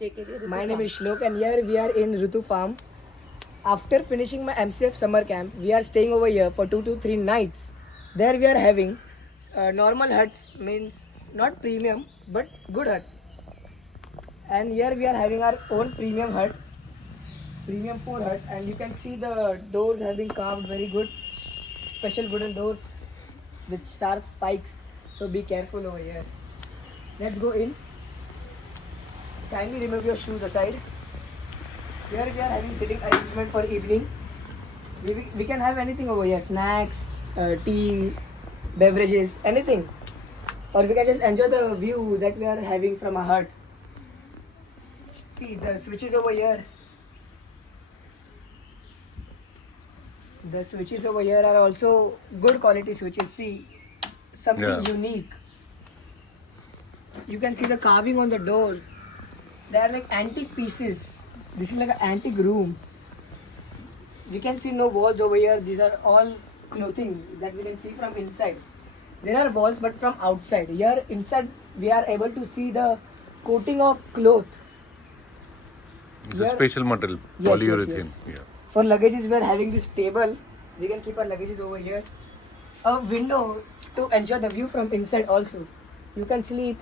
Take it. My name is Shlok and here we are in Ritu Farm. After finishing my MCF summer camp, we are staying over here for 2 to 3 nights. There we are having normal huts, means not premium but good hut. And here we are having our own premium hut, premium 4 hut, and you can see the doors have been carved very good, special wooden doors with sharp spikes. So be careful over here. Let's go in. Kindly remove your shoes aside. Here we are having sitting arrangement for evening. We can have anything over here, snacks, tea, beverages, anything. Or we can just enjoy the view that we are having from our hut. See the switches over here. The switches over here are also good quality switches. See, something unique. You can see the carving on the door. They are like antique pieces. This is like an antique room. We can see no walls over here. These are all clothing that we can see from inside. There are walls but from outside. Here inside we are able to see the coating of cloth. It's a special material, Yes, polyurethane. yes. For luggages we are having this table. We can keep our luggages over here. A window to enjoy the view from inside also. You can sleep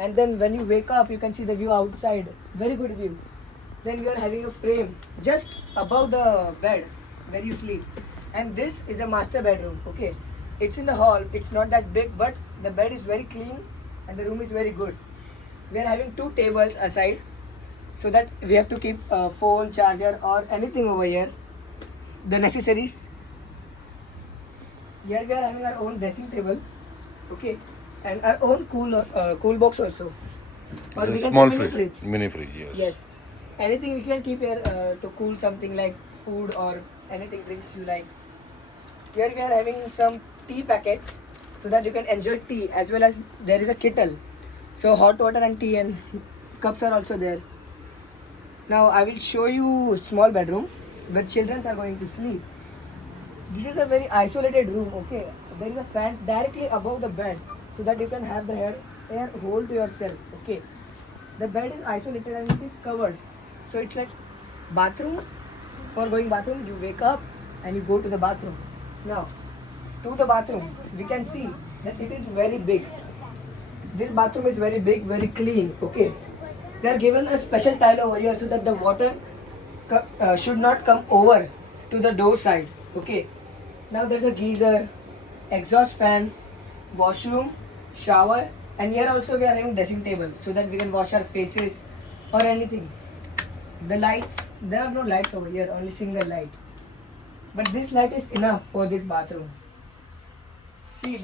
and then when you wake up you can see the view outside. Very good view. Then we are having a frame just above the bed where you sleep. And this is a master bedroom. Okay, it's in the hall. It's not that big but the bed is very clean and the room is very good. We are having 2 tables aside so that we have to keep a phone, charger or anything over here. The necessaries. Here we are having our own dressing table. Okay, and our own cool box also. Or we It's a can small say mini fridge. fridge. Mini fridge, yes. Yes. Anything we can keep here to cool something like food or anything drinks you like. Here we are having some tea packets so that you can enjoy tea, as well as there is a kettle. So hot water and tea and cups are also there. Now I will show you small bedroom where children are going to sleep. This is a very isolated room. Okay, there is a fan directly above the bed so that you can have the air hold to yourself. Okay, the bed is isolated and it is covered. So it's like bathroom. For going bathroom, you wake up and you go to the bathroom. Now, to the bathroom, we can see that it is very big. This bathroom is very big, very clean. Okay, they are given a special tile over here so that the water should not come over to the door side. Okay, now there's a geyser, exhaust fan, washroom, shower, and here also we are having dressing table so that we can wash our faces or anything. The lights, there are no lights over here, only single light. But this light is enough for this bathroom. See,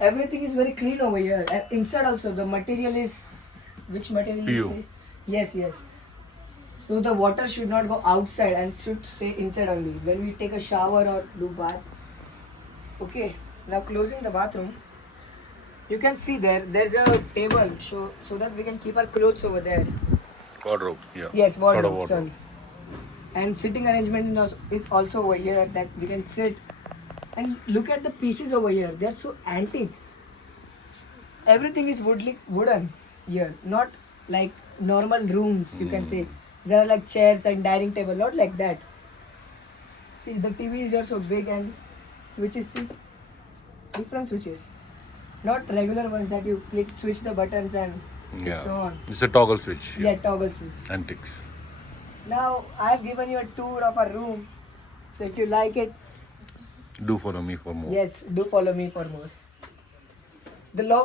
everything is very clean over here. And inside also, the material is, which material you say? Yes, yes. So the water should not go outside and should stay inside only when we take a shower or do bath. Okay, now closing the bathroom. You can see there's a table so that we can keep our clothes over there. Wardrobe, yeah. Yes, Sort of wardrobe. Sorry. And sitting arrangement is also over here that we can sit. And look at the pieces over here. They are so antique. Everything is wooden here, not like normal rooms. You can say there are like chairs and dining table, not like that. See, the TV is also big and switches. See, different switches, not regular ones that you switch the buttons and so on. It's a toggle switch. Yeah, toggle switch. Antiques. Now I have given you a tour of our room. So if you like it, Do follow me for more. yes, do follow me for more. The log